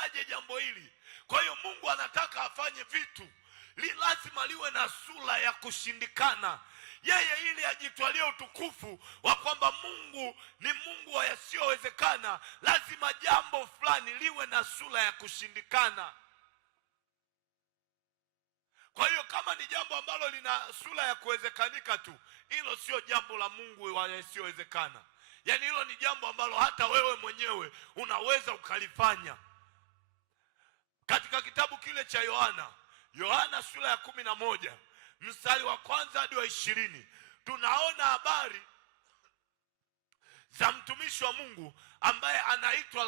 utafanyaje jambo hili? Kwa hiyo Mungu anataka afanye vitu, lazima liwe na sura ya kushindikana. Yeye ili ajitwalie utukufu wa kwamba Mungu ni Mungu wa yasiyowezekana, lazima jambo fulani liwe na sura ya kushindikana. Kwa hiyo kama ni jambo ambalo lina sura ya kuwezekanika tu, hilo sio jambo la Mungu wa yasiyowezekana. Yaani hilo ni jambo ambalo hata wewe mwenyewe unaweza ukalifanya. Katika kitabu kile cha Yohana sura ya 11 mstari wa 1 hadi wa 20, tunaona habari za mtumishi wa Mungu ambaye anaitwa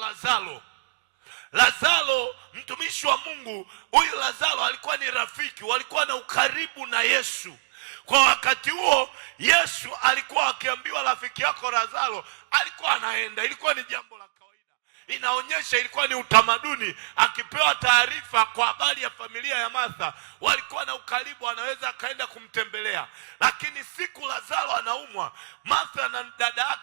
Lazaro, mtumishi wa Mungu. Huyu Lazaro alikuwa ni rafiki, walikuwa na ukaribu na Yesu. Kwa wakati huo Yesu alikuwa akiambiwa rafiki yako Lazaro, alikuwa anaenda. Ilikuwa ni jambo la kawaida. Inaonyesha ilikuwa ni utamaduni. Akipewa taarifa kwa habari ya familia ya Martha, walikuwa na ukaribu, anaweza akaenda kumtembelea. Lakini siku Lazaro anaumwa, Martha na dada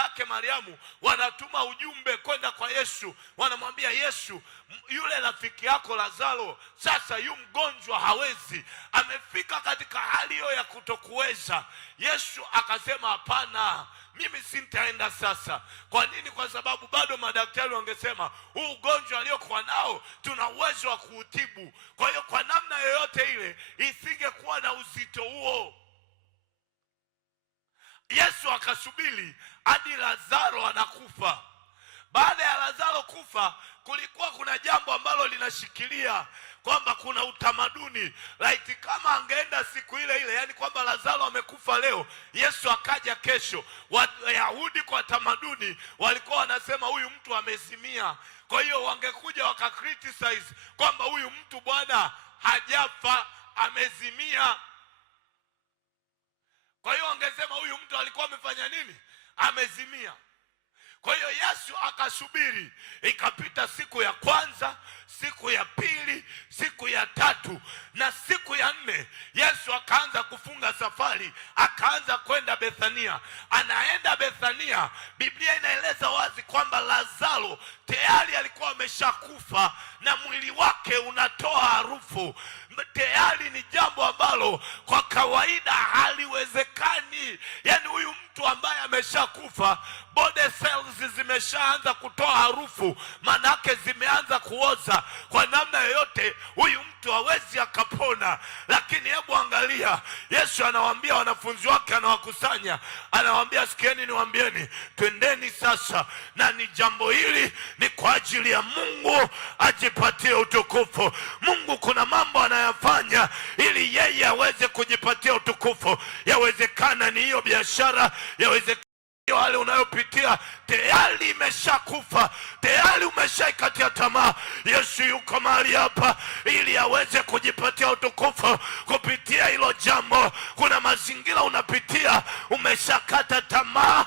yake Mariamu wanatuma ujumbe kwenda kwa Yesu. Wanamwambia Yesu, yule rafiki yako Lazaro sasa yu mgonjwa, hawezi, amefika katika hali hiyo ya kutokuweza. Yesu akasema hapana, mimi sintaenda sasa. Kwa nini? Kwa sababu bado madaktari wangesema huu ugonjwa aliokuwa nao tuna uwezo wa kuutibu. Kwa hiyo kwa namna yoyote ile isingekuwa na uzito huo. Yesu akasubiri hadi Lazaro anakufa. Baada ya Lazaro kufa, kulikuwa kuna jambo ambalo linashikilia kwamba kuna utamaduni. Laiti kama angeenda siku ile ile, yani kwamba Lazaro amekufa leo, Yesu akaja kesho, Wayahudi kwa tamaduni walikuwa wanasema huyu mtu amezimia. Kwa hiyo wangekuja wakakriticize kwamba huyu mtu bwana hajafa, amezimia. Kwa hiyo wangesema huyu mtu alikuwa amefanya nini? Amezimia. Kwa hiyo Yesu akasubiri. Ikapita siku ya kwanza, siku ya pili, siku ya tatu, na siku ya 4 Yesu akaanza kufunga safari, akaanza kwenda Bethania. Anaenda Bethania, Biblia inaeleza wazi kwamba Lazaro tayari alikuwa ameshakufa na mwili wake unatoa harufu. Tayari ni jambo ambalo kwa kawaida haliwezekani. Yaani huyu mtu ambaye ameshakufa, body cells zimeshaanza kutoa harufu, manake zimeanza kuoza. Kwa namna yoyote huyu mtu hawezi akapona. Lakini hebu angalia, Yesu anawaambia wanafunzi wake, anawakusanya, anawaambia sikieni niwaambieni, twendeni sasa, na ni jambo hili ni kwa ajili ya Mungu ajipatie utukufu. Mungu kuna mambo anayafanya ili yeye aweze kujipatia utukufu. Yawezekana ni hiyo biashara, yawezekana wale unayopitia tayari imeshakufa, tayari umeshaikatia tamaa. Yesu yuko mahali hapa ili aweze kujipatia utukufu kupitia hilo jambo. Kuna mazingira unapitia, umeshakata tamaa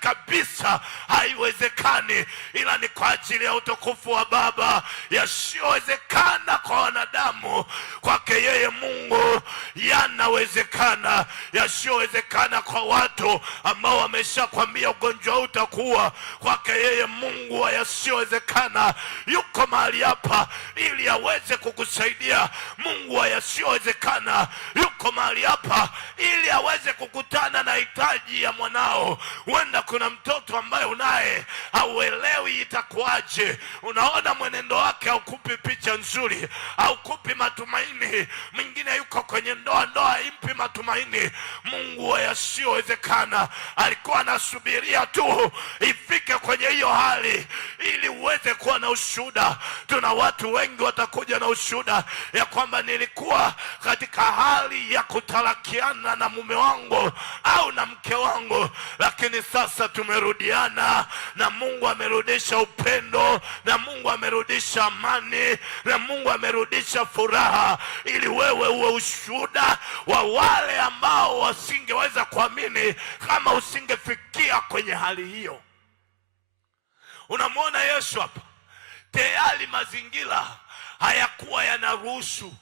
kabisa, haiwezekani, ila ni kwa ajili ya utukufu wa Baba. Yasiyowezekana kwa wanadamu, kwake yeye Mungu yanawezekana. Yasiyowezekana kwa watu ambao wameshakwambia ugonjwa utakuwa, kwake yeye Mungu wa yasiyowezekana yuko mahali hapa ili aweze kukusaidia. Mungu wa yasiyowezekana yuko mahali hapa ili aweze kukutana na hitaji ya mwanao. Huenda kuna mtoto ambaye unaye hauelewi itakuaje. Unaona mwenendo wake haukupi picha nzuri, haukupi matumaini. Mwingine yuko kwenye ndoa impi matumaini. Mungu wa yasiyowezekana alikuwa anasubiria tu ifike kwenye hiyo hali ili uweze kuwa na ushuhuda. Tuna watu wengi watakuja na ushuhuda ya kwamba nilikuwa katika hali ya kutalakiana na mume wangu au na mke wangu, lakini sasa tumerudiana, na Mungu amerudisha upendo, na Mungu amerudisha amani, na Mungu amerudisha furaha, ili wewe uwe ushuhuda wa wale ambao wasingeweza kuamini kama usingefikia kwenye hali hiyo. Unamwona Yesu hapa, tayari mazingira hayakuwa yanaruhusu,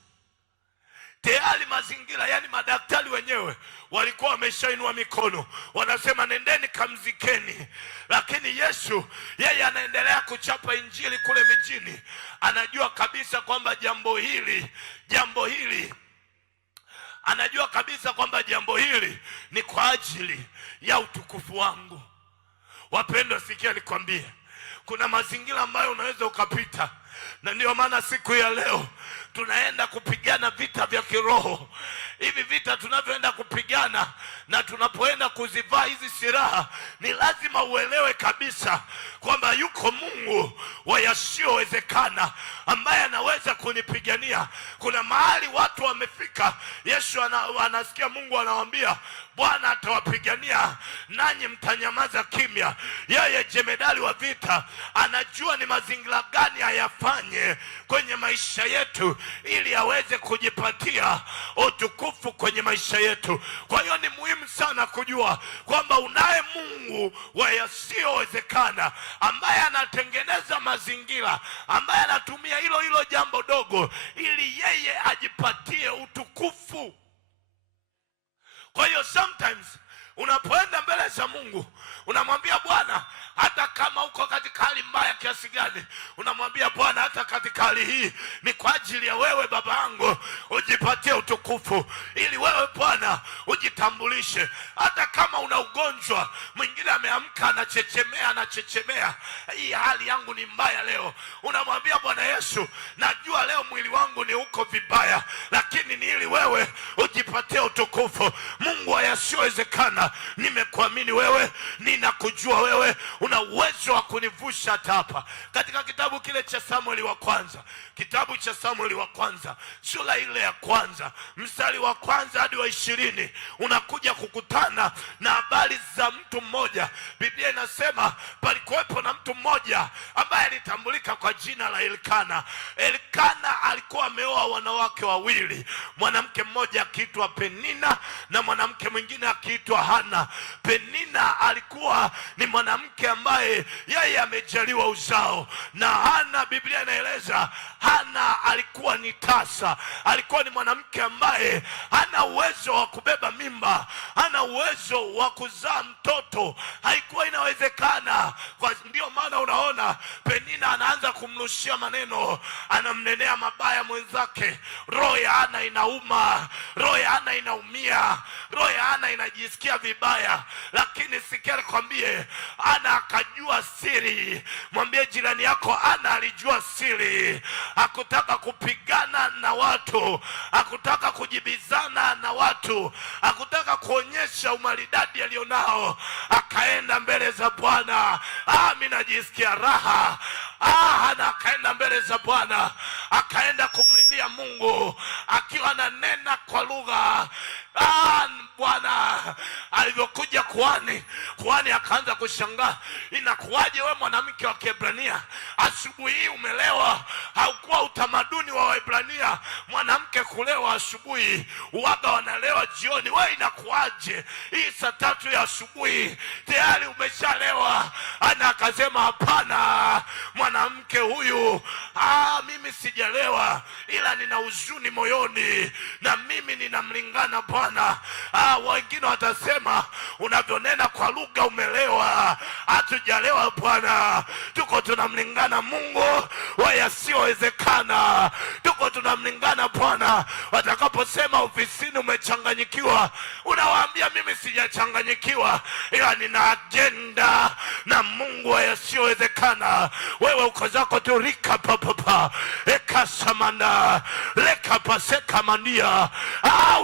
tayari mazingira, yani madaktari wenyewe walikuwa wameshainua mikono, wanasema nendeni kamzikeni. Lakini Yesu yeye anaendelea kuchapa injili kule mijini. Anajua kabisa kwamba jambo hili anajua kabisa kwamba jambo hili ni kwa ajili ya utukufu wangu. Wapendwa, sikia nikwambie, kuna mazingira ambayo unaweza ukapita, na ndio maana siku ya leo tunaenda kupigana vita vya kiroho. Hivi vita tunavyoenda kupigana na tunapoenda kuzivaa hizi silaha, ni lazima uelewe kabisa kwamba yuko Mungu wa yasiyowezekana ambaye anaweza kunipigania. Kuna mahali watu wamefika, Yesu anasikia Mungu anawaambia Bwana atawapigania nanyi mtanyamaza kimya. Yeye jemedali wa vita anajua ni mazingira gani ayafanye kwenye maisha yetu ili aweze kujipatia utukufu kwenye maisha yetu. Kwa hiyo ni muhimu sana kujua kwamba unaye Mungu wa yasiyowezekana ambaye anatengeneza mazingira, ambaye anatumia hilo jambo dogo ili yeye ajipatie utukufu. Kwa hiyo sometimes unapoenda mbele za Mungu unamwambia Bwana, hata kama uko katika hali mbaya kiasi gani, unamwambia Bwana, hata katika hali hii ni kwa ajili ya wewe Baba yangu ujipatie utukufu, ili wewe Bwana ujitambulishe. Hata kama una ugonjwa, mwingine ameamka anachechemea, hii hali yangu ni mbaya leo, unamwambia Bwana Yesu, najua leo mwili wangu ni uko vibaya, lakini ni ili wewe ujipatie utukufu. Mungu wa yasiyowezekana, nimekuamini wewe, ninakujua wewe una uwezo wa kunivusha hapa. Katika kitabu kile cha Samueli wa kwanza, kitabu cha Samueli wa kwanza sura ile ya kwanza mstari wa kwanza hadi wa 20, unakuja kukutana na habari za mtu mmoja. Biblia inasema palikuwepo na mtu mmoja ambaye alitambulika kwa jina la Elikana. Elikana alikuwa ameoa wanawake wawili, mwanamke mmoja akiitwa Penina na mwanamke mwingine akiitwa Hana. Penina alikuwa ni mwanamke ambaye yeye amejaliwa uzao, na Hana, Biblia inaeleza Hana alikuwa ni tasa, alikuwa ni mwanamke ambaye hana uwezo wa kubeba mimba, hana uwezo wa kuzaa mtoto, haikuwa inawezekana. Kwa ndio maana unaona Penina anaanza kumrushia maneno, anamnenea mabaya mwenzake. Roho ya Hana inauma, roho ya Hana inaumia, roho ya Hana inajisikia vibaya. Lakini sikia nikwambie, Hana akajua siri. Mwambie jirani yako, Hana alijua siri. Hakutaka kupigana na watu, hakutaka kujibizana na watu, hakutaka kuonyesha umaridadi alionao. Akaenda mbele za Bwana. Mimi najisikia raha. Hana akaenda mbele za Bwana, akaenda kumlilia Mungu akiwa ananena kwa lugha. Bwana alivyokuja kuhani akaanza kushangaa, inakuwaje wewe mwanamke wa Kiebrania asubuhi hii umelewa? Haukuwa utamaduni wa Waebrania mwanamke kulewa asubuhi, uwaga wanalewa jioni. Wewe inakuwaje hii saa 3 ya asubuhi tayari umeshalewa? Ana akasema hapana, mwanamke huyu, mimi sijalewa, ila nina huzuni moyoni na mimi ninamlingana Bwana. Wengine watasema unavyonena kwa lugha umelewa. Hatujalewa Bwana, tuko tunamlingana Mungu wa yasiyowezekana, tuko tunamlingana Bwana. Watakaposema ofisini umechanganyikiwa, unawaambia mimi sijachanganyikiwa, ila nina agenda na Mungu wa yasiyowezekana. Wewe uko zako tu rika papa ekasamana leka paseka mania.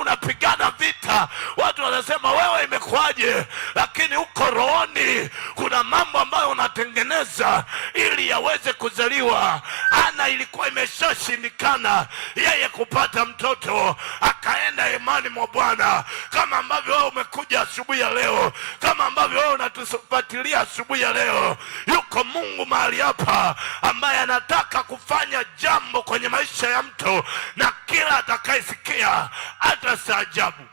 Unapigana vita, watu wanasema wewe imekwaje? Lakini uko rohoni kuna mambo ambayo unatengeneza ili yaweze kuzaliwa. Ana ilikuwa imeshashindikana yeye kupata mtoto, akaenda imani mwa Bwana. Kama ambavyo wewe umekuja asubuhi ya leo, kama ambavyo wewe unatufuatilia asubuhi ya leo, yuko Mungu mahali hapa ambaye anataka kufanya jambo kwenye maisha ya mtu, na kila atakayesikia atastaajabu.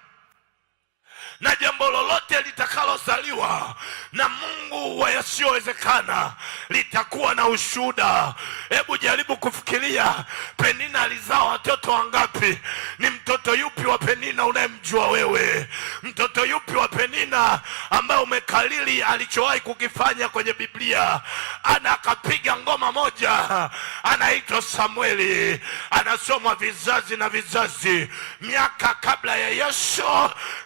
na jambo lolote litakalozaliwa na Mungu wa yasiyowezekana litakuwa na ushuhuda. Hebu jaribu kufikiria, Penina alizaa watoto wangapi? Ni mtoto yupi wa Penina unayemjua wewe? Mtoto yupi wa Penina ambaye umekalili alichowahi kukifanya kwenye Biblia? Akapiga ngoma moja, anaitwa Samueli, anasomwa vizazi na vizazi, miaka kabla ya Yesu,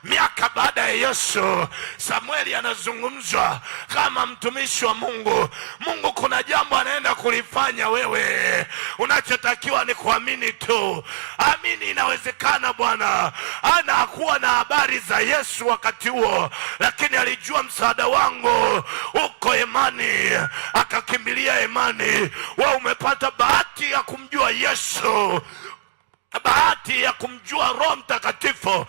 miaka baada ya Yesu. Samueli anazungumzwa kama mtumishi wa Mungu. Mungu kuna jambo anaenda kulifanya, wewe unachotakiwa ni kuamini tu. Amini, inawezekana. Bwana anakuwa na habari za Yesu wakati huo, lakini alijua msaada wangu uko imani, akakimbilia imani. Wewe umepata bahati ya kumjua Yesu, bahati ya kumjua Roho Mtakatifu.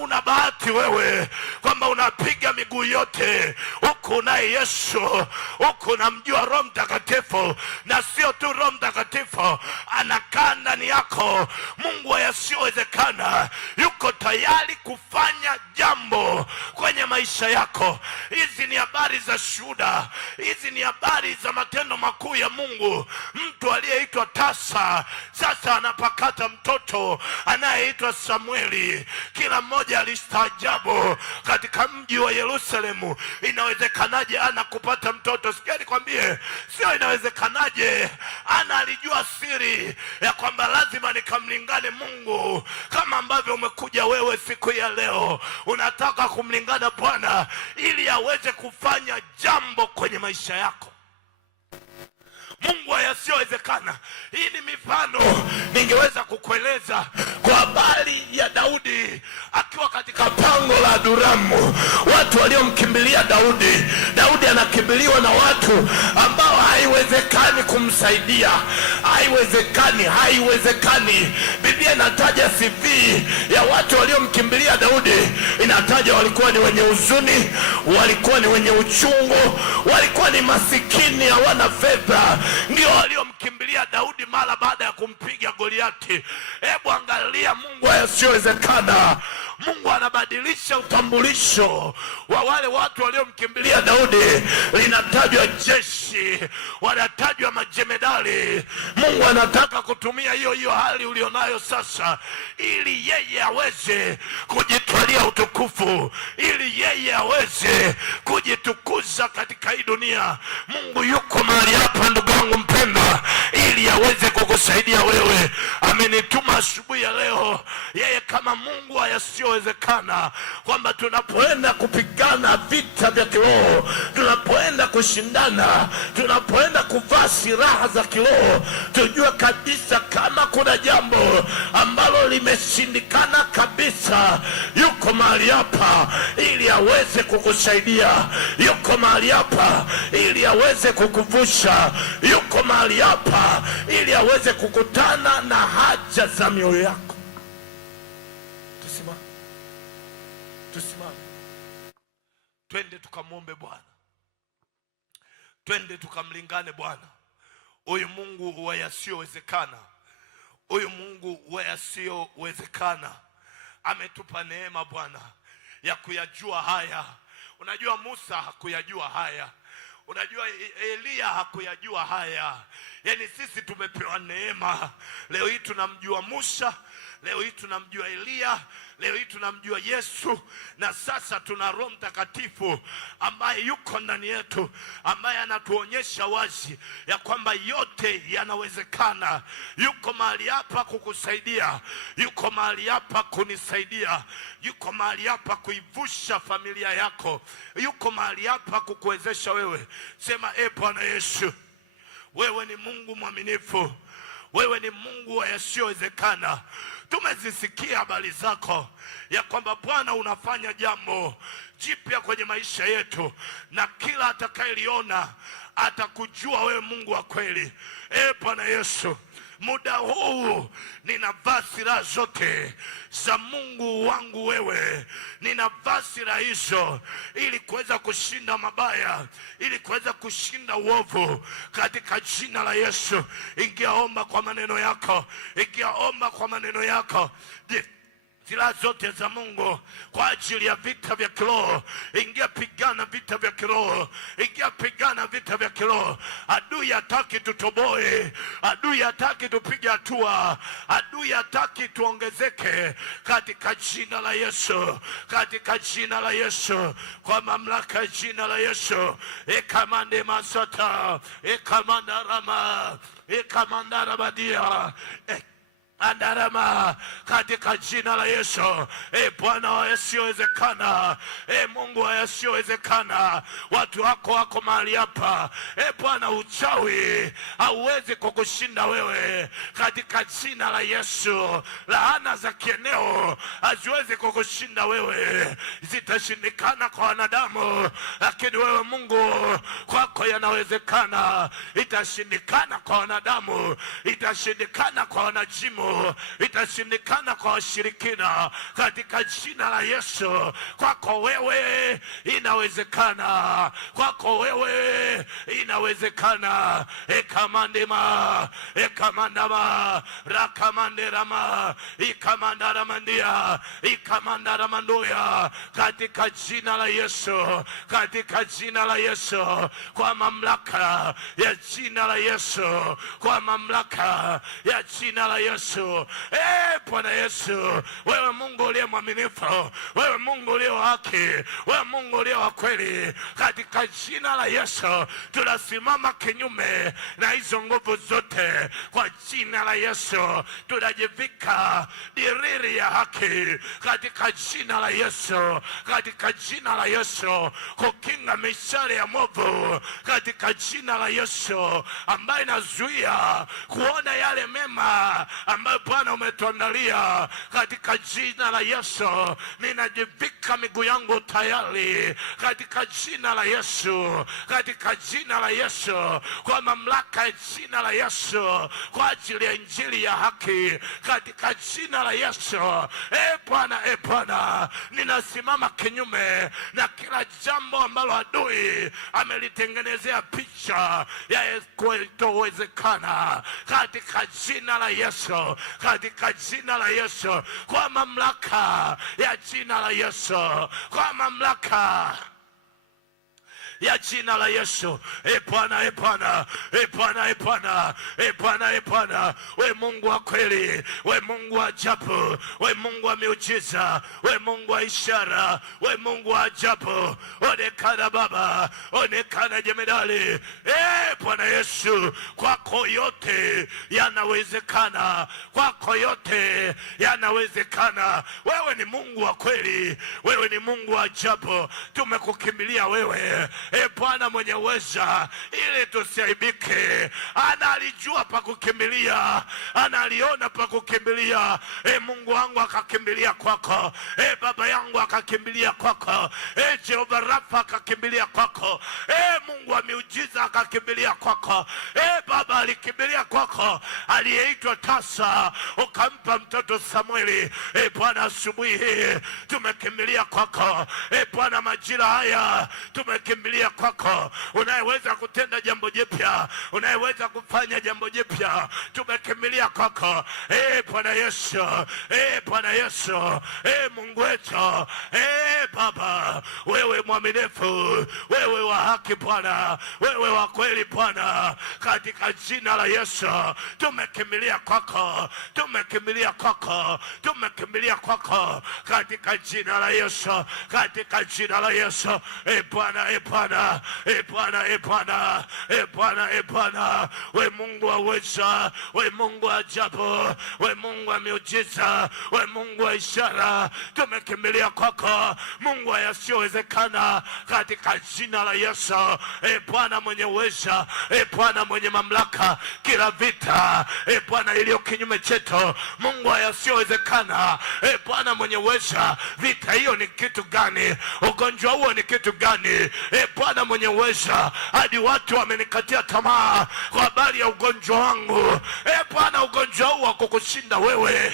Una bahati wewe kwamba unapiga miguu yote huku naye Yesu, huku unamjua Roho Mtakatifu, na sio tu Roho Mtakatifu, anakaa ndani yako. Mungu wa yasiyowezekana yuko tayari kufanya jambo kwenye maisha yako. Hizi ni habari za shuhuda, hizi ni habari za matendo makuu ya Mungu. Mtu aliyeitwa tasa sasa anapakata mtoto anayeitwa Samueli. Kila mmoja alistaajabu katika mji wa Yerusalemu, inawezekanaje Ana kupata mtoto? Sikia nikwambie, sio inawezekanaje. Ana alijua siri ya kwamba lazima nikamlingane Mungu, kama ambavyo umekuja wewe siku ya leo, unataka kumlingana Bwana ili aweze kufanya jambo kwenye maisha yako. Mungu wa yasiyowezekana. Hii ni mifano ningeweza kukueleza kwa habari ya Daudi akiwa katika pango la Adulamu. Watu waliomkimbilia Daudi. Daudi anakimbiliwa na watu ambao haiwezekani kumsaidia. Haiwezekani. Biblia inataja CV ya watu waliomkimbilia Daudi. Inataja walikuwa ni wenye huzuni, walikuwa ni wenye uchungu, walikuwa ni masikini, hawana fedha. Ndio waliomkimbilia Daudi mara baada ya kumpiga Goliati. Hebu angalia Mungu yasiyowezekana. Mungu anabadilisha utambulisho wa wale watu waliomkimbilia Daudi. Linatajwa jeshi, wanatajwa majemedali. Mungu anataka kutumia hiyo hali ulionayo sasa, ili yeye aweze kujitwalia utukufu, ili yeye aweze kujitukuza katika hii dunia. Mungu yuko mahali hapa, ndugu yangu mpendwa, ili aweze kukusaidia wewe. Amenituma asubuhi ya leo, yeye kama Mungu yasiyowezekana, kwamba tunapoenda kupigana vita vya kiroho, tunapoenda kushindana, tunapoenda kuvaa silaha za kiroho, tujue kabisa kama kuna jambo ambalo limeshindikana kabisa, yuko mahali hapa ili aweze kukusaidia. Yuko mahali hapa ili aweze kukuvusha. Yuko mahali hapa ili aweze kukutana na haja za mioyo yako. Tusimame. Twende tukamwombe Bwana. Twende tukamlingane Bwana. Huyu Mungu wa yasiyowezekana, huyu Mungu wa yasiyowezekana ametupa neema Bwana ya kuyajua haya. Unajua Musa hakuyajua haya. Unajua Elia hakuyajua haya. Yaani sisi tumepewa neema. Leo hii tunamjua Musa, leo hii tunamjua Elia, leo hii tunamjua Yesu, na sasa tuna Roho Mtakatifu ambaye yuko ndani yetu, ambaye anatuonyesha wazi ya kwamba yote yanawezekana. Yuko mahali hapa kukusaidia, yuko mahali hapa kunisaidia, yuko mahali hapa kuivusha familia yako, yuko mahali hapa kukuwezesha wewe. Sema, Bwana Yesu, wewe ni Mungu mwaminifu, wewe ni Mungu wa yasiyowezekana. Tumezisikia habari zako ya kwamba Bwana unafanya jambo jipya kwenye maisha yetu, na kila atakayeliona atakujua wewe Mungu wa kweli. Bwana Yesu, muda huu ninavaa silaha zote za Mungu wangu wewe. Ninavaa silaha hizo ili kuweza kushinda mabaya, ili kuweza kushinda uovu katika jina la Yesu. Ingiaomba kwa maneno yako, ingiaomba kwa maneno yako. silaha zote za Mungu kwa ajili ya vita vya kiroho. Ingia pigana vita vya kiroho, ingia pigana vita vya kiroho. Adui hataki tutoboe, adui hataki tupige hatua, adui hataki tuongezeke. Katika jina la Yesu, katika jina la Yesu, kwa mamlaka ya jina la Yesu, ekamande masata, ekamanda rama, ekamanda rabadia, andarama katika jina la Yesu. Bwana wa yasiyowezekana, Mungu wa yasiyowezekana, watu wako wako mahali hapa. Bwana, uchawi hauwezi kukushinda wewe katika jina la Yesu. Laana za kieneo haziwezi kukushinda wewe, zitashindikana kwa wanadamu, lakini wewe Mungu kwako yanawezekana. Itashindikana kwa wanadamu, itashindikana kwa wanajimu, itashindikana kwa washirikina. Katika jina la Yesu, kwako wewe inawezekana, kwako wewe inawezekana. Ekamandema, ekamandama, rakamanderama, ikamandaramandia, ikamandaramandoya. Katika jina la Yesu, katika jina la Yesu, kwa mamlaka ya jina la Yesu, kwa mamlaka ya jina la Yesu. Bwana Yesu, wewe Mungu uliye mwaminifu, wewe Mungu uliye haki, wewe Mungu uliye wa kweli, katika jina la Yesu tunasimama kinyume na hizo nguvu zote. Kwa jina la Yesu tunajivika diriri ya haki, katika jina la Yesu, katika jina la Yesu, kukinga mishale ya mwovu, katika jina la Yesu, ambaye inazuia kuona yale mema ambayo Bwana umetuandalia. Katika jina la Yesu ninajivika miguu yangu tayari, katika jina la Yesu, katika jina la Yesu, kwa mamlaka ya jina la Yesu, kwa ajili ya injili ya haki, katika jina la Yesu. Bwana, Bwana, ninasimama kinyume na kila jambo ambalo adui amelitengenezea picha ya kutowezekana, katika jina la Yesu, katika jina la Yesu, kwa mamlaka ya jina la Yesu, kwa mamlaka ya jina la Yesu. Bwana, Bwana, Bwana, Bwana, Bwana, Bwana, we Mungu wa kweli, we Mungu wa ajabu, we Mungu wa miujiza, we Mungu wa ishara, we Mungu wa ajabu. Onekana Baba, onekana jemedali. Bwana Yesu, kwako yote yanawezekana, kwako yote yanawezekana. Wewe ni Mungu wa kweli, wewe ni Mungu wa ajabu. Tumekukimbilia wewe, Bwana mwenye uweza, ili tusiaibike. Analijua pa kukimbilia, analiona pa kukimbilia. Mungu wangu akakimbilia kwako, Baba yangu akakimbilia kwako, Jehova Rafa akakimbilia kwako, Mungu wa miujiza akakimbilia kwako. Baba alikimbilia kwako aliyeitwa tasa, ukampa mtoto Samueli. Bwana, asubuhi hii tumekimbilia kwako. Bwana, majira haya tumekimbilia kwako, unayeweza kutenda jambo jipya, unayeweza kufanya jambo jipya. Tumekimbilia kwako, Bwana Yesu, Bwana Yesu, Mungu wetu. Baba, wewe mwaminifu, wewe wa haki Bwana, wewe wa kweli Bwana, katika jina la Yesu tumekimbilia kwako, tumekimbilia kwako, tumekimbilia kwako, katika jina la Yesu, katika jina la Yesu. Bwana, Bwana, Bwana, Bwana, Bwana, Bwana, we Mungu wa uweza, we Mungu wa ajabu, we Mungu wa miujiza, we Mungu wa ishara. Tumekimbilia kwako, Mungu wa yasiyowezekana, katika jina la Yesu. Bwana mwenye uweza, Bwana mwenye mamlaka, kila vita Bwana iliyo kinyume chetu, Mungu wa yasiyowezekana, Bwana mwenye uweza, vita hiyo ni kitu gani? Ugonjwa huo ni kitu gani? Bwana mwenye uweza, hadi watu wamenikatia tamaa kwa habari ya ugonjwa wangu. Bwana, ugonjwa huu wa kukushinda wewe,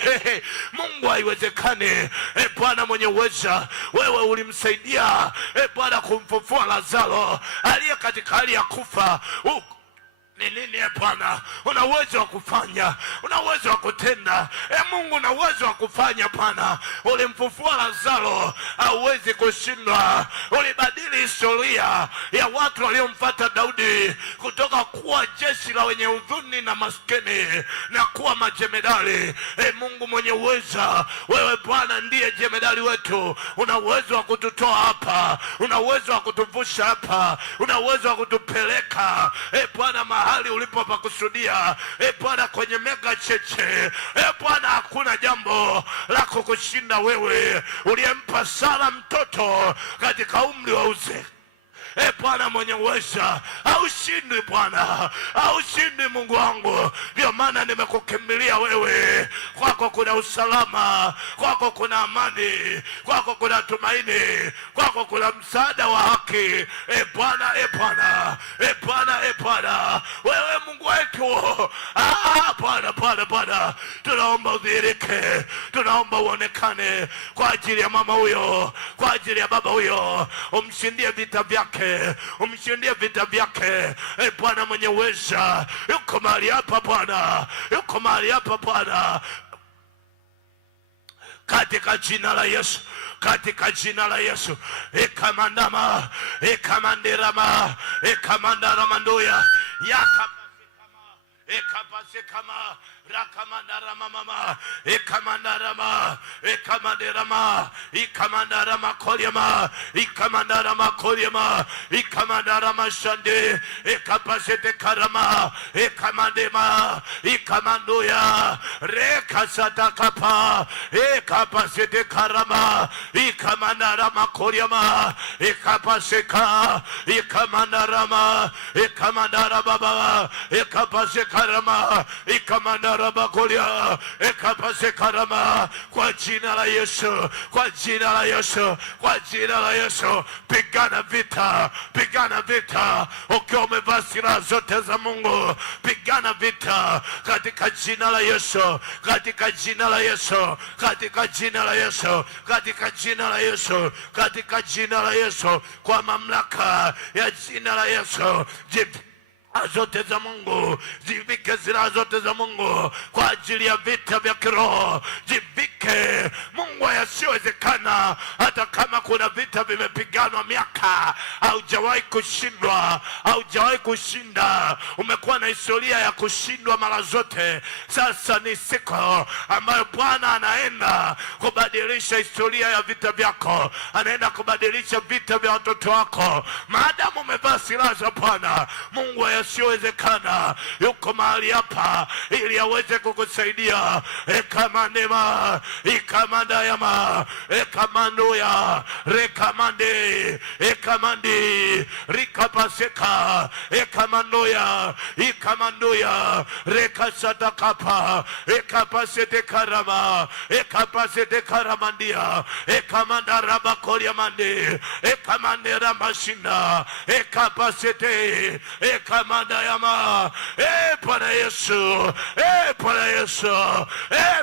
Mungu haiwezekani. Bwana mwenye uweza, wewe ulimsaidia Bwana kumfufua Lazaro aliye katika hali ya kufa. ni nini? Bwana, una uwezo wa kufanya, una uwezo wa kutenda. Mungu una uwezo wa kufanya Bwana. Ulimfufua Lazaro, hauwezi kushindwa. Ulibadili historia ya watu waliomfuata Daudi kutoka kuwa jeshi la wenye huzuni na maskini na kuwa majemedali. Mungu mwenye uweza, wewe Bwana ndiye jemedali wetu. Una uwezo wa kututoa hapa, una uwezo wa kutuvusha hapa, una uwezo wa kutupeleka Bwana mahali ulipopakusudia. Bwana kwenye mega cheche, Bwana hakuna jambo la kukushinda wewe. Uliyempa Sara mtoto katika umri wa uzee, Bwana mwenye uweza, haushindwi Bwana, haushindwi Mungu wangu. Ndio maana nimekukimbilia wewe. Kwako kuna usalama, kwako kuna amani, kwako kuna tumaini, kwako kuna msaada wa haki. Bwana, Bwana, Bwana, Bwana, wewe Mungu wetu. Bwana, tunaomba udhihirike, tunaomba uonekane kwa ajili ya mama huyo, kwa ajili ya baba huyo. Umshindie vita vyake, umshindie vita vyake. Bwana mwenye uweza, yuko mahali hapa Bwana, yuko mahali hapa Bwana, katika jina la Yesu, katika jina la Yesu. Ekamandama, ekamanderama, ekamandaramandoya yaka Ekapasekama rakamandarama mama ekamandarama ekamandarama ikamandarama kolyama ikamandarama kolyama ikamandarama shande ekapasete karama ekamandema ikamandoya rekasata kapa ekapasete karama ikamandarama kolyama ekapaseka ikamandarama ekamandarama baba ekapaseka karama ikamandara bakolia ekapase karama. Kwa jina la Yesu, kwa jina la Yesu, kwa jina la Yesu, pigana vita, pigana vita ukiwa umevaa silaha zote za Mungu. Pigana vita katika jina la Yesu, katika jina la Yesu, katika jina la Yesu, katika jina la Yesu, katika jina la Yesu, kwa mamlaka ya jina la Yesu. Zote za Mungu, jivike silaha zote za Mungu kwa ajili ya vita vya kiroho. Jivike Mungu yasiyowezekana. Hata kama kuna vita vimepiganwa miaka, haujawahi kushindwa, haujawahi kushinda. Umekuwa na historia ya kushindwa mara zote. Sasa ni siku ambayo Bwana anaenda kubadilisha historia ya vita vyako, anaenda kubadilisha vita vya watoto wako. Maadamu umevaa silaha za Bwana, Mungu yasiyowezekana yuko mahali hapa ili aweze kukusaidia. Ekamandema ikamandayama ekamandoya rekamande ekamandi rikapaseka ekamandoya ikamandoya rekasatakapa ekapasete karama ekapasete karamandia ekamandaraba kolyamande ekamandera mashinda ekapasete ekamandayama. Bwana Yesu, Bwana Yesu,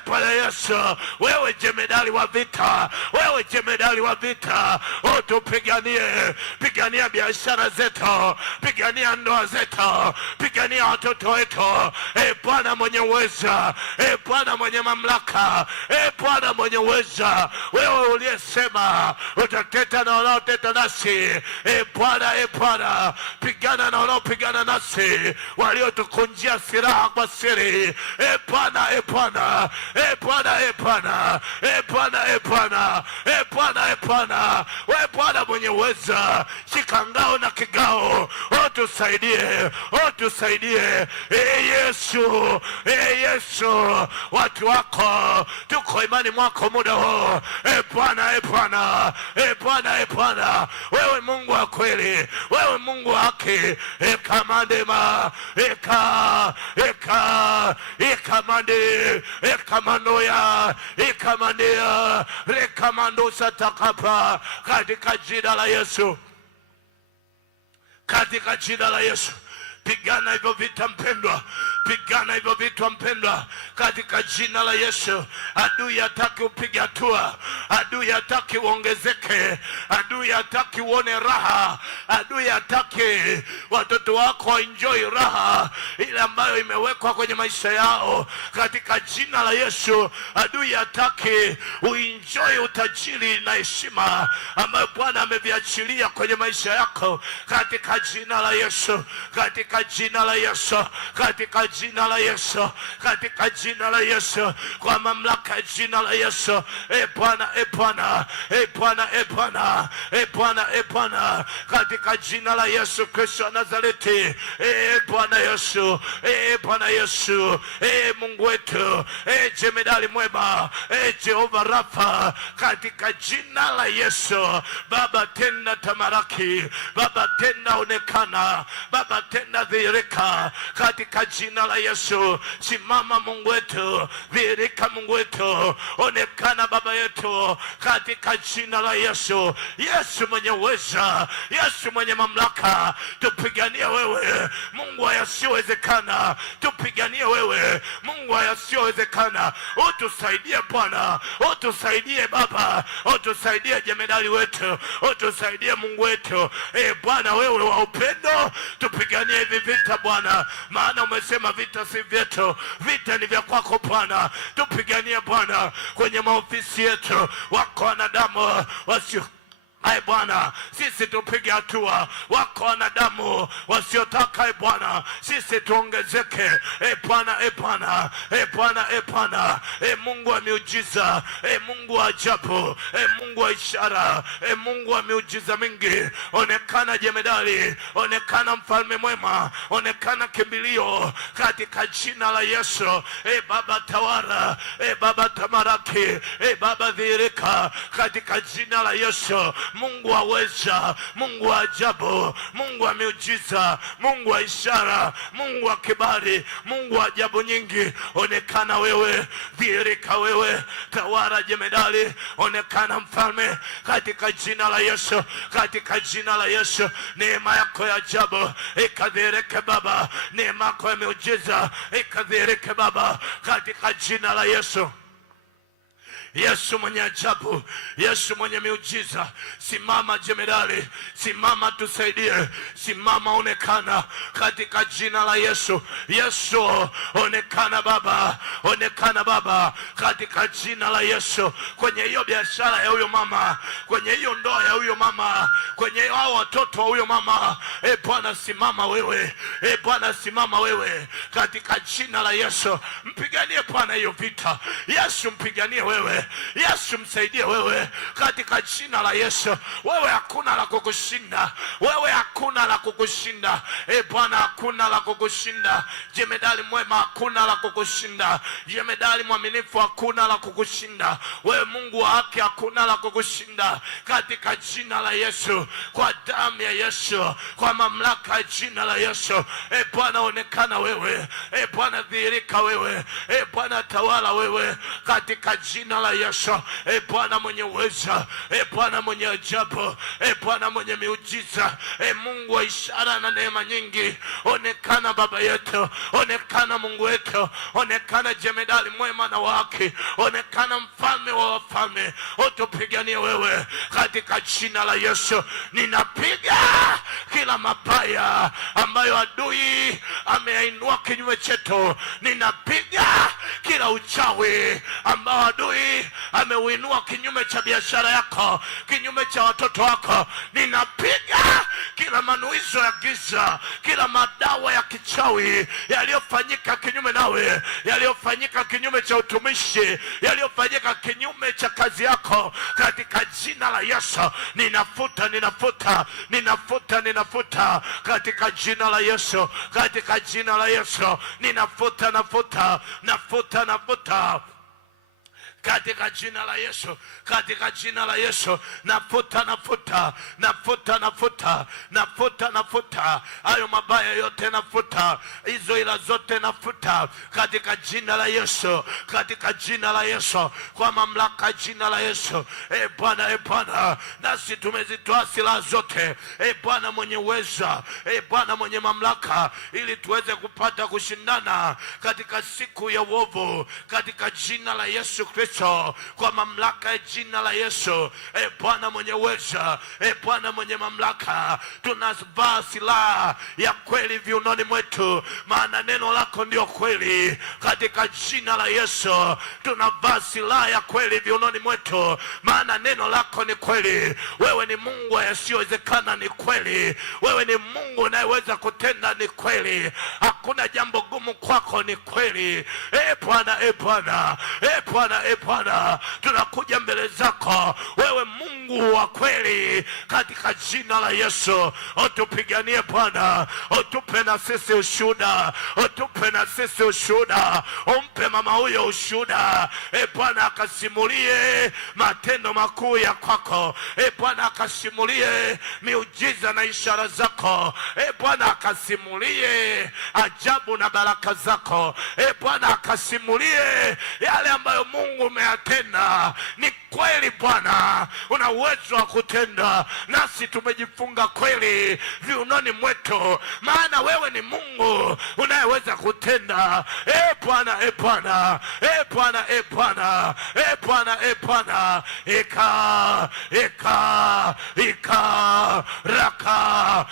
Bwana Yesu, wewe jemedali wa vita, wewe jemedali wa vita. Tupiganie, pigania biashara zetu, pigania ndoa zetu, pigania watoto wetu. Bwana mwenye uweza, Bwana mwenye mamlaka, Bwana mwenye uweza, wewe uliyesema utateta na wanaoteta nasi. Bwana, Bwana, pigana na wanaopigana nasi, waliotukunjia silaha kwa siri. Bwana, Bwana, Bwana, Bwana, Bwana, Bwana, Bwana, Bwana, wewe Bwana mwenye uweza, shika ngao na kigao, tusaidie, tusaidie. Yesu, Yesu, watu wako tuko imani mwako muda huu. Bwana, Bwana, Bwana, Bwana, wewe Mungu wa kweli, wewe Mungu wa haki. Ekamandema ekamande ekamanoya ekamandea rekamando satakapa, katika jina la Yesu, katika jina la Yesu. Pigana hivyo vita mpendwa, pigana hivyo vita mpendwa, katika jina la Yesu. Adui hataki upige hatua, Adui hataki uongezeke, adui hataki uone raha, adui hataki watoto wako waenjoy raha ile ambayo imewekwa kwenye maisha yao. Katika jina la Yesu, adui hataki uenjoy utajiri na heshima ambayo Bwana ameviachilia kwenye maisha yako. Katika jina la Yesu, katika jina la Yesu, katika jina la Yesu, katika jina la Yesu, kwa mamlaka ya jina la Yesu. Bwana, Bwana, Bwana, Bwana, Bwana, Bwana, katika jina la Yesu Kristo wa Nazareti. Bwana Yesu, Bwana Yesu, Mungu wetu, jemedali mwema, Jehova Rafa, katika jina la Yesu. Baba, tena tamaraki, Baba, tena onekana, Baba, tena dhihirika katika jina la Yesu. Simama Mungu wetu, dhihirika Mungu wetu, onekana Baba yetu katika jina la Yesu. Yesu mwenye uweza, Yesu mwenye mamlaka, tupiganie wewe Mungu wa yasiyowezekana, tupiganie wewe Mungu wa yasiyowezekana. Utusaidie Bwana, utusaidie Baba, utusaidie jemedali wetu, utusaidie Mungu wetu. Bwana, wewe wa upendo, tupiganie hivi vita Bwana, maana umesema vita si vyetu, vita ni vya kwako Bwana. Tupiganie Bwana kwenye maofisi yetu, wako wanadamu wasio Bwana, sisi tupige hatua, wako wanadamu wasiotaka Bwana sisi tuongezeke. Bwana, Bwana, Bwana, Bwana, Mungu wa miujiza, Mungu wa ajabu, Mungu wa ishara, Mungu wa miujiza mingi, onekana jemedali, onekana mfalme mwema, onekana kimbilio katika jina la Yesu. Baba tawala, Baba tamaraki, Baba dhihirika katika jina la Yesu. Mungu wa uweza, Mungu wa ajabu, Mungu wa miujiza, Mungu wa ishara, Mungu wa kibali, Mungu wa ajabu nyingi, onekana wewe, dhihirika wewe, tawala jemedali, onekana mfalme katika jina la Yesu, katika jina la Yesu. Neema yako ya ajabu ikadhihirike Baba, neema yako ya miujiza ikadhihirike Baba katika jina la Yesu. Yesu mwenye ajabu, Yesu mwenye miujiza, simama jemedali, simama tusaidie, simama onekana katika jina la Yesu. Yesu onekana Baba, onekana Baba katika jina la Yesu. Kwenye hiyo biashara ya huyo mama, kwenye hiyo ndoa ya huyo mama, kwenye hao watoto wa huyo mama, Bwana simama wewe, Bwana simama wewe katika jina la Yesu. Mpiganie Bwana hiyo vita, Yesu mpiganie wewe, Yesu msaidie wewe katika jina la Yesu. Wewe hakuna la kukushinda, wewe hakuna la kukushinda. Bwana hakuna la kukushinda. Jemedali mwema hakuna la kukushinda. Jemedali mwaminifu hakuna la kukushinda. Wewe Mungu wa haki hakuna la kukushinda katika jina la Yesu. Kwa damu ya Yesu, kwa mamlaka ya jina la Yesu. Bwana onekana wewe, Bwana dhihirika wewe, Bwana tawala wewe katika jina la Yesu. Bwana mwenye uweza, Bwana mwenye ajabu, Bwana mwenye miujiza, Mungu wa ishara na neema nyingi, onekana Baba yetu, onekana Mungu wetu, onekana jemedali mwema na wake, onekana mfalme wa wafalme. Utupiganie wewe katika jina la Yesu. Ninapiga kila mabaya ambayo adui ameyainua kinyume chetu. Ninapiga kila uchawi ambao adui ameuinua kinyume cha biashara yako, kinyume cha watoto wako. Ninapiga kila manuizo ya giza, kila madawa ya kichawi yaliyofanyika kinyume nawe, yaliyofanyika kinyume cha utumishi, yaliyofanyika kinyume cha kazi yako, katika jina la Yesu. Ninafuta, ninafuta, ninafuta, ninafuta katika jina la Yesu, katika jina la Yesu. Ninafuta, nafuta, nafuta, nafuta katika jina la Yesu, katika jina la Yesu. Nafuta, nafuta, nafuta, nafuta, nafuta, nafuta hayo mabaya yote, nafuta hizo ila zote, nafuta katika jina la Yesu, katika jina la Yesu, kwa mamlaka jina la Yesu. Bwana, Bwana, nasi tumezitoa silaha zote, Bwana mwenye uweza, Bwana mwenye mamlaka, ili tuweze kupata kushindana katika siku ya uovu, katika jina la Yesu Kristo Yesu, kwa mamlaka ya jina la Yesu. Bwana mwenye uweza, Bwana mwenye mamlaka, tunavaa silaha ya kweli viunoni mwetu, maana neno lako ndio kweli. Katika jina la Yesu tunavaa silaha ya kweli viunoni mwetu, maana neno lako ni kweli. Wewe ni Mungu yasiyowezekana, ni kweli. Wewe ni Mungu unayeweza kutenda, ni kweli. Hakuna jambo gumu kwako, ni kweli. Bwana, Bwana, Bwana, Bwana, tunakuja mbele zako, wewe Mungu wa kweli, katika jina la Yesu. Utupiganie Bwana, utupe na sisi ushuhuda, utupe na sisi ushuhuda. Umpe mama huyo ushuhuda, Bwana, akasimulie matendo makuu ya kwako. Bwana, akasimulie miujiza na ishara zako. Bwana, akasimulie ajabu na baraka zako. Bwana, akasimulie yale ambayo Mungu umeyatenda. Ni kweli Bwana, una uwezo wa kutenda, nasi tumejifunga kweli viunoni mwetu, maana wewe ni Mungu unayeweza kutenda. Bwana, Bwana, Bwana, Bwana, Bwana, Bwana, raka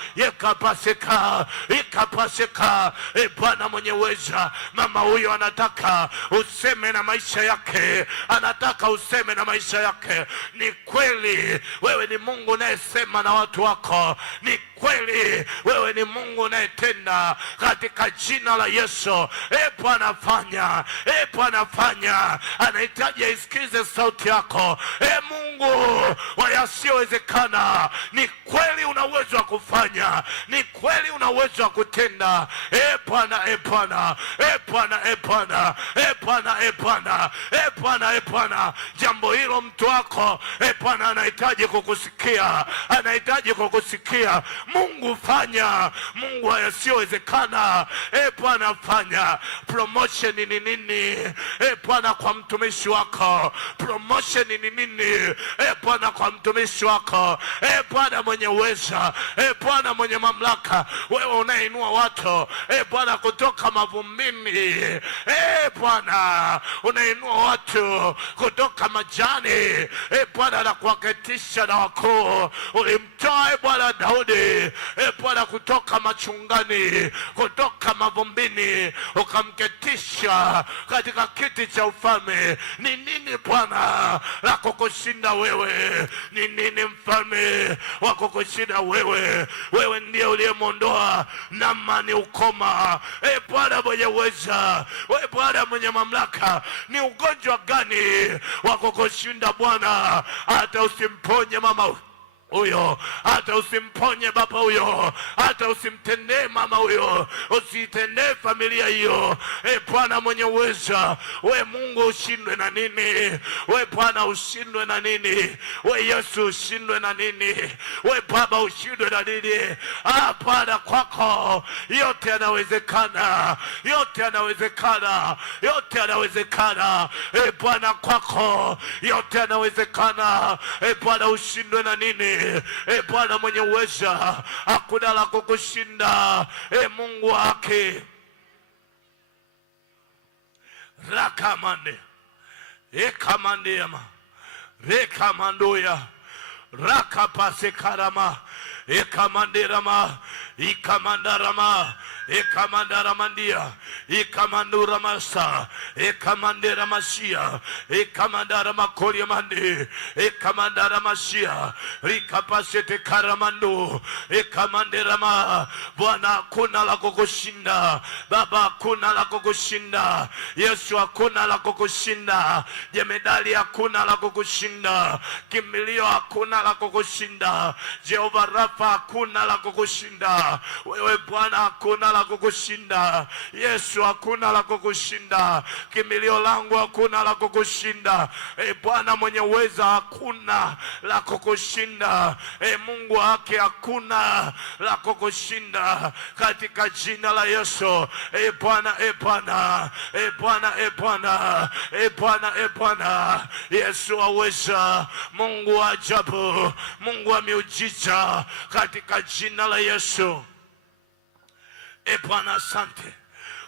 ikapasika. Bwana mwenye uweza, mama huyo anataka useme na maisha yake, anataka useme na maisha yake. Ni kweli wewe ni Mungu unayesema na watu wako, ni kweli wewe ni Mungu unayetenda, katika jina la Yesu. Bwana fanya, Bwana fanya. Anahitaji aisikize sauti yako. Mungu wa yasiyowezekana, ni kweli una uwezo wa kufanya, ni kweli una uwezo wa kutenda. Bwana, Bwana, Bwana, Bwana, Bwana, Bwana, Bwana, Bwana, jambo hilo mtu wako Bwana anahitaji kukusikia, anahitaji kukusikia. Mungu fanya, Mungu wa yasiyowezekana. Bwana fanya. Promotion ni nini Bwana kwa mtumishi wako? Promotion ni nini Bwana kwa mtumishi wako? Bwana mwenye uweza, Bwana mwenye mamlaka, wewe unainua watu Bwana kutoka mavumbini. Bwana unainua watu kutoka majani Bwana, na kuwaketisha na wakuu. Ulimtoa Bwana Daudi Bwana kutoka machungani, kutoka mavumbini, ukamketisha katika kiti cha ufalme. Ni nini Bwana la kukushinda wewe? Ni nini mfalme wa kukushinda wewe? Wewe ndiye uliyemwondoa Naamani ukoma. Bwana mwenye uweza, wewe Bwana mwenye mamlaka, ni ugonjwa gani wa kukushinda Bwana? Hata usimponye mama huyo, hata usimponye baba huyo, hata usimtendee mama huyo, usitendee familia hiyo. Bwana mwenye uweza, we Mungu ushindwe na nini? We Bwana ushindwe na nini? We Yesu ushindwe na nini? We Baba ushindwe na nini? Bwana kwako yote yanawezekana, yote yanawezekana, yote yanawezekana. Bwana kwako yote yanawezekana. Bwana ushindwe na nini? Bwana mwenye uweza, hakuna la kukushinda. Mungu wake rakamande ekamandeama rekamandoya rakapasekarama ekamanderama ikamandarama ekamandaramandia ikamanduramasa ekamanderamasia ekamandaramakoryamande ekamandaramashia rikapasete karamando ekamanderama. Bwana hakuna la kukushinda, Baba hakuna la kukushinda, Yesu hakuna la kukushinda, Jemedali hakuna la kukushinda, kimbilio hakuna la kukushinda, Jehova Rafa hakuna la kukushinda. Wewe Bwana hakuna la kukushinda, Yesu hakuna la kukushinda, kimbilio langu hakuna la kukushinda. Bwana mwenye uweza, hakuna la kukushinda. Mungu wake hakuna la kukushinda, katika jina la Yesu. Bwana, Bwana, Bwana, Bwana, Bwana, Bwana, Yesu aweza, Mungu wa ajabu, Mungu wa miujiza, katika jina la Yesu. Bwana asante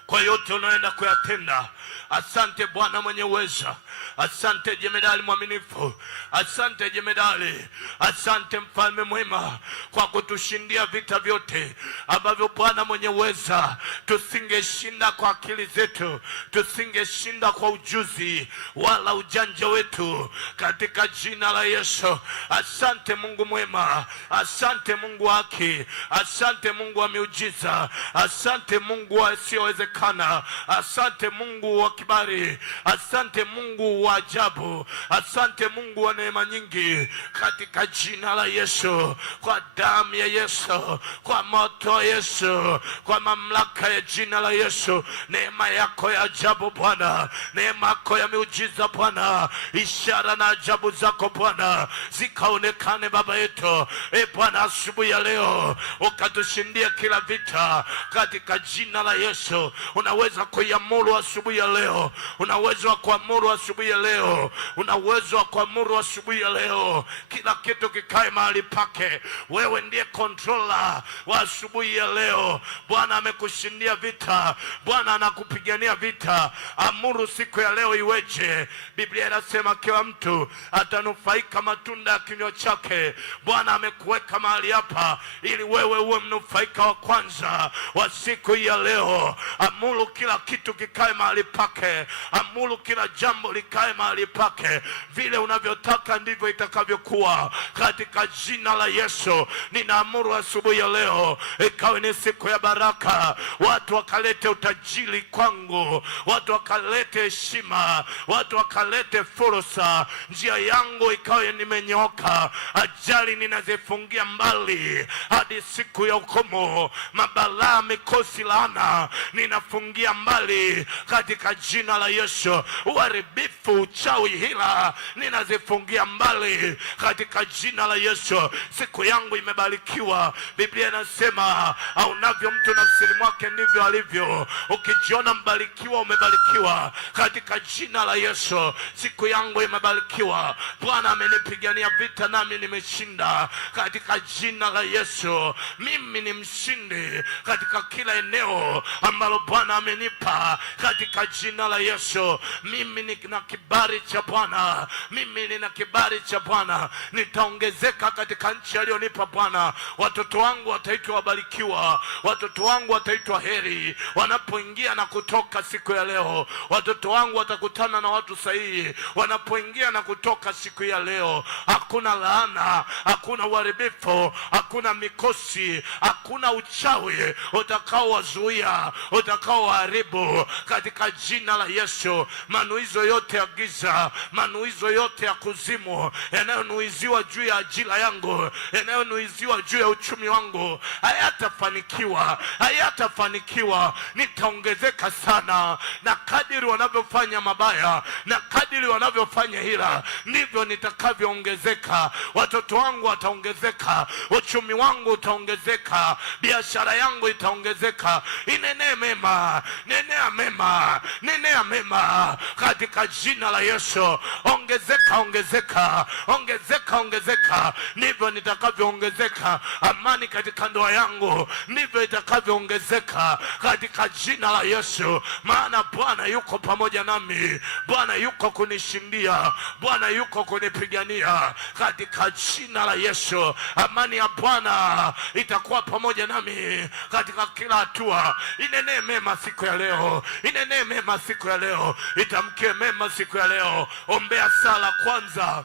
kwa yote unaenda kuyatenda. Asante Bwana mwenye uweza, Asante jemedali mwaminifu, asante jemedali, asante mfalme mwema kwa kutushindia vita vyote ambavyo Bwana mwenye uweza tusingeshinda kwa akili zetu, tusingeshinda kwa ujuzi wala ujanja wetu, katika jina la Yesu. Asante Mungu mwema, asante Mungu haki, asante Mungu wa miujiza, asante Mungu wa isiyowezekana, asante Mungu wa kibali, asante Mungu wa ajabu, asante Mungu wa neema nyingi, katika jina la Yesu, kwa damu ya Yesu, kwa moto wa Yesu, kwa mamlaka ya jina la Yesu. Neema yako ya ajabu Bwana, neema yako ya miujiza Bwana, ishara na ajabu zako Bwana zikaonekane Baba yetu. Bwana, asubuhi ya leo ukatushindia kila vita katika jina la Yesu. Unaweza kuiamuru asubuhi ya leo, unaweza kuamuru asubuhi ya leo, unaweza kuamuru asubuhi ya leo, kila kitu kikae mahali pake. Wewe ndiye controller wa asubuhi ya leo. Bwana amekushindia vita, Bwana anakupigania vita. Amuru siku ya leo iweje. Biblia inasema kila mtu atanufaika matunda ya kinywa chake. Bwana amekuweka mahali hapa ili wewe uwe mnufaika wa kwanza wa siku ya leo. Amuru kila kitu kikae mahali pake, amuru kila jambo likae mahali pake. Vile unavyotaka ndivyo itakavyokuwa, katika jina la Yesu. Ninaamuru asubuhi ya leo ikawe ni siku ya baraka. Watu wakalete utajiri kwangu, watu wakalete heshima, watu wakalete fursa. Njia yangu ikawe nimenyoka, ajali ninazifungia mbali hadi siku ya hukumu. Mabalaa, mikosi, laana ninafungia mbali katika jina la Yesu. Uharibifu, uchawi, hila ninazifungia mbali katika jina la Yesu. Siku yangu imebarikiwa. Biblia inasema aunavyo mtu nafsini mwake ndivyo alivyo. Ukijiona mbarikiwa, umebarikiwa katika jina la Yesu. Siku yangu imebarikiwa. Bwana amenipigania vita nami nimeshinda katika jina la Yesu. Mimi ni mshindi katika kila eneo ambalo Bwana amenipa katika jina la Yesu. Mimi nina kibali cha Bwana, mimi nina kibali cha Bwana. Nitaongezeka katika nchi aliyonipa Bwana. Watoto wangu wataitwa wabarikiwa, watoto wangu wataitwa heri wanapoingia na kutoka siku ya leo. Watoto wangu watakutana na watu sahihi wanapoingia na kutoka siku ya leo. Hakuna laana, hakuna uharibifu, hakuna mikosi, hakuna uchawi utakao wazuia, utakao waharibu katika jina la Yesu. Manuizo yote ya giza, manuizo yote ya kuzimu yanayonuiziwa juu ya ajira yangu, yanayonuiziwa juu ya uchumi wangu, hayatafanikiwa, hayatafanikiwa. Nitaongezeka sana, na kadiri wanavyofanya mabaya, na kadiri wanavyofanya hila, ndivyo nitakavyoongezeka. Watoto wangu wataongezeka, uchumi wangu utaongezeka, biashara yangu itaongezeka. Inenee mema, nenea mema, nenea mema katika jina la Yesu. Ongezeka, ongezeka, ongezeka, ongezeka. Ndivyo nitakavyoongezeka. Amani katika ndoa yangu ndivyo itakavyoongezeka katika jina la Yesu. Maana Bwana yuko pamoja nami, Bwana yuko kunishindia, Bwana yuko kunipigania katika jina la Yesu. Amani ya Bwana itakuwa pamoja nami katika kila hatua. Inenee mema siku ya leo, inenee mema siku ya leo, itamkie mema siku ya leo. Ombea sala kwanza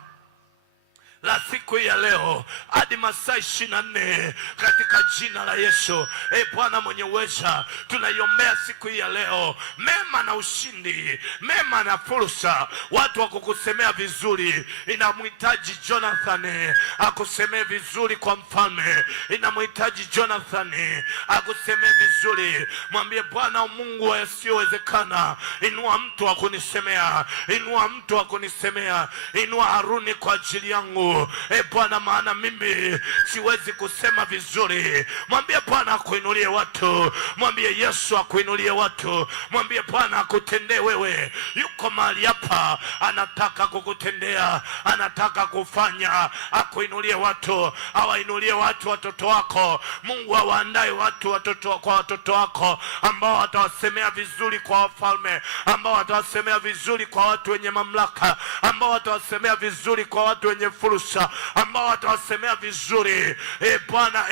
la siku ya leo hadi masaa 24 katika jina la Yesu. Bwana mwenye uweza, tunaiombea siku ya leo mema na ushindi, mema na fursa. Watu wa kukusemea vizuri. Inamhitaji Jonathan akusemee vizuri kwa mfalme. Inamhitaji Jonathan akusemee vizuri. Mwambie Bwana Mungu wa yasiyowezekana, inua mtu wa kunisemea, inua mtu wa kunisemea. Inua Haruni kwa ajili yangu, Mungu. Bwana, maana mimi siwezi kusema vizuri. Mwambie Bwana akuinulie watu. Mwambie Yesu akuinulie watu. Mwambie Bwana akutendee wewe. Yuko mahali hapa anataka kukutendea, anataka kufanya, akuinulie watu, awainulie watu watoto wako. Mungu awaandae watu kwa watoto wako ambao watawasemea vizuri kwa wafalme, ambao watawasemea vizuri kwa watu wenye mamlaka, ambao watawasemea vizuri kwa watu wenye fursa, ambao watawasemea vizuri. Bwana,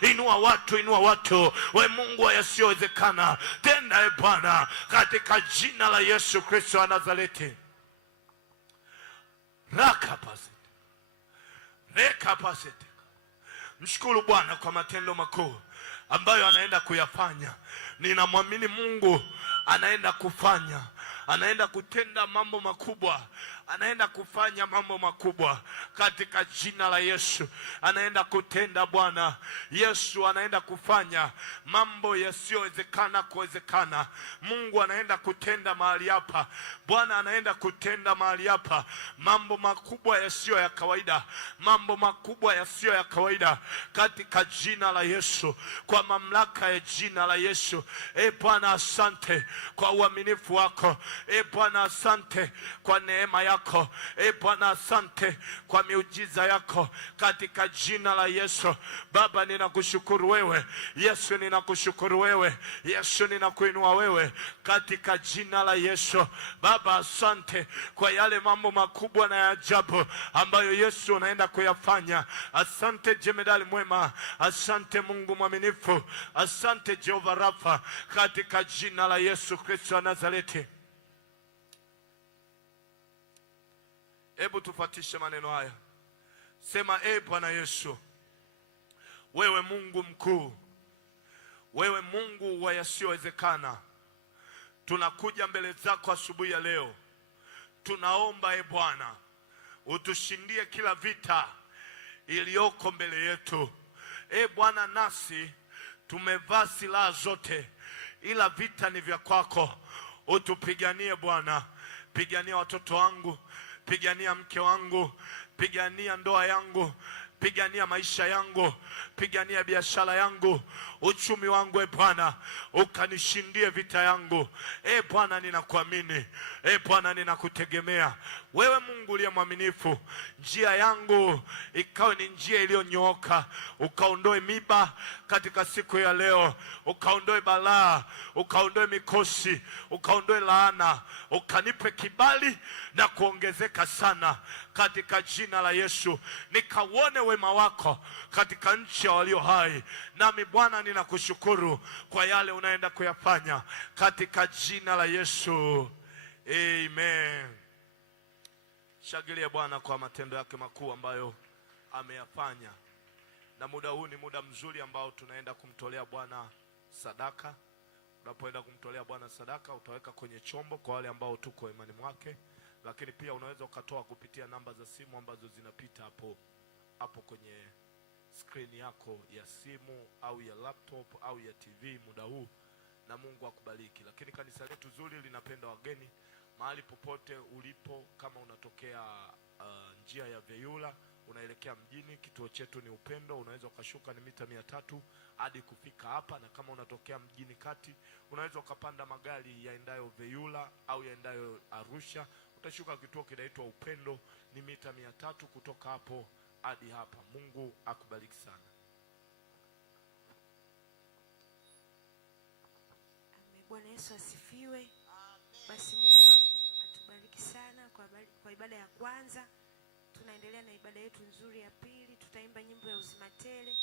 inua watu. We Mungu wa yasiyowezekana, tenda Bwana, katika jina la Yesu Kristo wa Nazareti. Rekapasete. Mshukuru Bwana kwa matendo makuu ambayo anaenda kuyafanya. Ninamwamini Mungu anaenda kufanya, anaenda kutenda mambo makubwa, anaenda kufanya mambo makubwa katika jina la Yesu. Anaenda kutenda Bwana Yesu, anaenda kufanya mambo yasiyowezekana kuwezekana. Mungu anaenda kutenda mahali hapa. Bwana anaenda kutenda mahali hapa mambo makubwa yasiyo ya kawaida, mambo makubwa yasiyo ya kawaida katika jina la Yesu, kwa mamlaka ya jina la Yesu. Bwana, asante kwa uaminifu wako. Bwana, asante kwa neema yako. Bwana, asante kwa miujiza yako katika jina la Yesu. Baba, ninakushukuru wewe. Yesu, ninakushukuru wewe. Yesu, ninakuinua wewe katika jina la Yesu. Baba, asante kwa yale mambo makubwa na ya ajabu ambayo Yesu unaenda kuyafanya. Asante jemedali mwema. Asante Mungu mwaminifu. Asante Jehova Rafa, katika jina la Yesu Kristo wa Nazareti. Hebu tufuatishe maneno haya. Sema, Bwana Yesu, wewe Mungu mkuu, wewe Mungu wa yasiyowezekana, tunakuja mbele zako asubuhi ya leo. Tunaomba Bwana utushindie kila vita iliyoko mbele yetu. Bwana, nasi tumevaa silaha zote, ila vita ni vya kwako. Utupiganie Bwana. Pigania watoto wangu, pigania mke wangu, pigania ndoa yangu, pigania maisha yangu, pigania biashara yangu, uchumi wangu. Bwana, ukanishindie vita yangu. Bwana, ninakuamini. Bwana, ninakutegemea wewe, Mungu uliye mwaminifu. Njia yangu ikawe ni njia iliyonyooka. Ukaondoe miba katika siku ya leo, ukaondoe balaa, ukaondoe mikosi, ukaondoe laana, ukanipe kibali na kuongezeka sana katika jina la Yesu. Nikauone wema wako katika nchi ya walio hai. Nami Bwana, ninakushukuru kwa yale unaenda kuyafanya katika jina la Yesu. Amen. Shagilia Bwana kwa matendo yake makuu ambayo ameyafanya. Na muda huu ni muda mzuri ambao tunaenda kumtolea Bwana sadaka. Unapoenda kumtolea Bwana sadaka, utaweka kwenye chombo kwa wale ambao tuko imani mwake, lakini pia unaweza ukatoa kupitia namba za simu ambazo zinapita hapo kwenye screen yako ya simu au ya laptop au ya TV muda huu, na Mungu akubariki. Lakini kanisa letu zuri linapenda wageni. Mahali popote ulipo, kama unatokea njia ya Veyula unaelekea mjini, kituo chetu ni Upendo. Unaweza ukashuka ni mita 300 hadi kufika hapa, na kama unatokea mjini kati unaweza ukapanda magari yaendayo Veyula au yaendayo Arusha. Utashuka kituo kinaitwa Upendo, ni mita 300 kutoka hapo hadi hapa. Mungu akubariki sana. Bwana Yesu asifiwe. Basi Mungu atubariki sana kwa ibada ya kwanza. Tunaendelea na ibada yetu nzuri ya pili. Tutaimba nyimbo ya uzima tele.